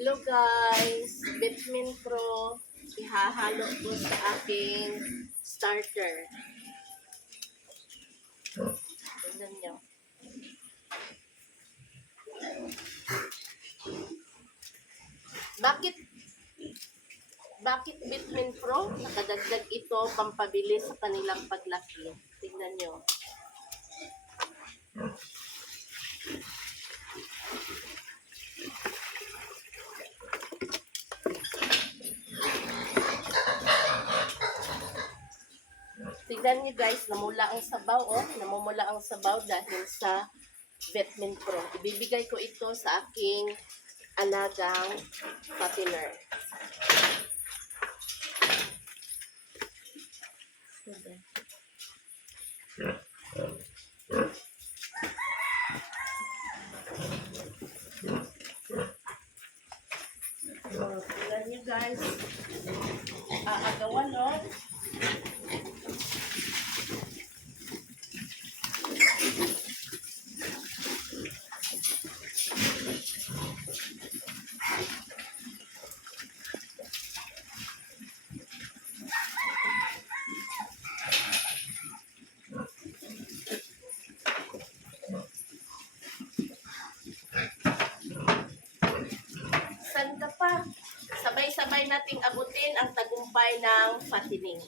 Hello guys, Bitmin Pro, ihahalo ko sa aking starter. Tignan nyo. Bakit Bitmin Pro? Nakadagdag ito pampabilis sa kanilang paglaki. Tignan nyo. Tignan nyo guys, namula ang sabaw, namumula ang sabaw dahil sa Bitmin Pro. Ibibigay ko ito sa aking alagang fattener. So, tignan nyo guys, aagawan nun. Saan ka pa? Sabay-sabay nating abutin ang tagumpay ng fattening.